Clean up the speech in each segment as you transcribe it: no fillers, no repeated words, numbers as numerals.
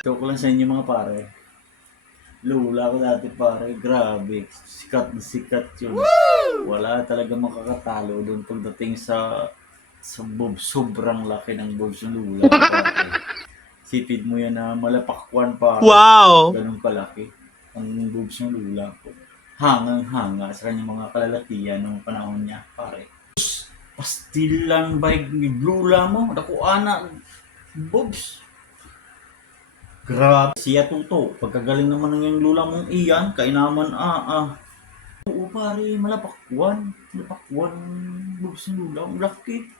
Joke lang sa inyo mga pare. Lula ko dati pare, grabe. Sikat na sikat yun. Wala talaga makakatalo doon pagdating sa boobs. Sobrang laki ng boobs ng lula ko pare. Sipid mo yan na malapakwan pare. Wow! Ganun kalaki ang boobs ng lula ko. Hangang-hanga sa kanyang mga kalalakihan nung panahon niya pare. Pastil lang ba yung lula mo? Naku anak, boobs. Grabe, siya tuto. Pagkagaling naman ng yung lula mong iyan, kainaman Oo pare, malapakwan. Malapakwan. Boobs ng lula, ang laki.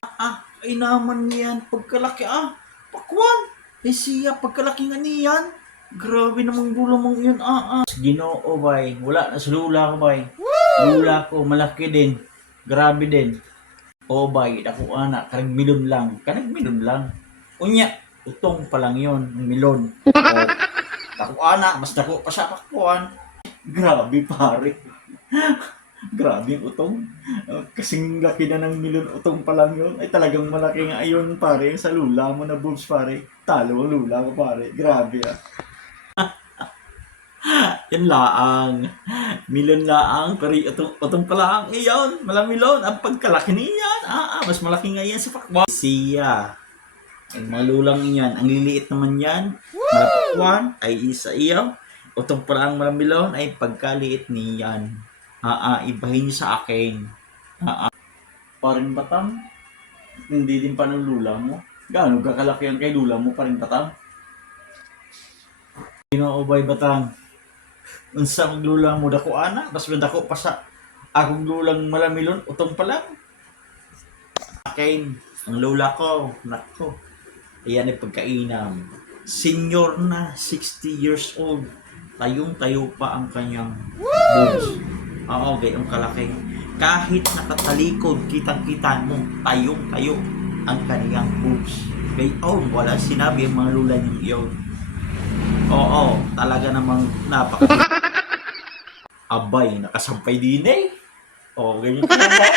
Kainaman niyan. Pagkalaki pakwan. Siya, pagkalaki nga niyan. Grabe namang lula mong iyan Ginoo bay, wala na sa lula ko bay. Lula ko, malaki din. Grabe din. O bay, ako anak, kanagmilon lang. Kanagmilon lang. Unya, utong pa lang yun, milon. O, ako anak, mas dako pa sa pakpuan. Grabe pare. Grabe yung utong. Kasing laki na ng milon utong pa lang yun. Ay talagang malaki nga ayun pare. Sa lula mo na boobs pare. Talo ang lula ko pare. Grabe Yan laang. Milon laang. Pero utong pa lang. Iyon. Malamilon. Ang pagkalaki niyan. Mas malaki nga yan sa pakwan. Siya. Ang malulang yan. Ang liliit naman yan. Malapakwan ay isa iyo. Utong pa lang malamilon ay pagkaliit niyan. Ibahin niyo sa akin. Paring batang, hindi din pa ng lula mo. Gaano kakalaki yan kay lula mo, paring batang? Ginoobay batang. Unsa ang lula mo dako ana, bas dako pa sa akong lulang malamilon, utong pa lang. Akin, ang lula ko, nako. Ayan ay pagkainam. Senior na, 60 years old. Tayong-tayo pa ang kanyang boobs. Gayong kalaki. Kahit nakatalikod, kitang-kita mo, tayong-tayo ang kaniyang boobs. Gayon, wala sinabi ang mga lula niyong iyon. Talaga namang napaka... Abay, nakasampay din eh. Ganyan ka lang ba?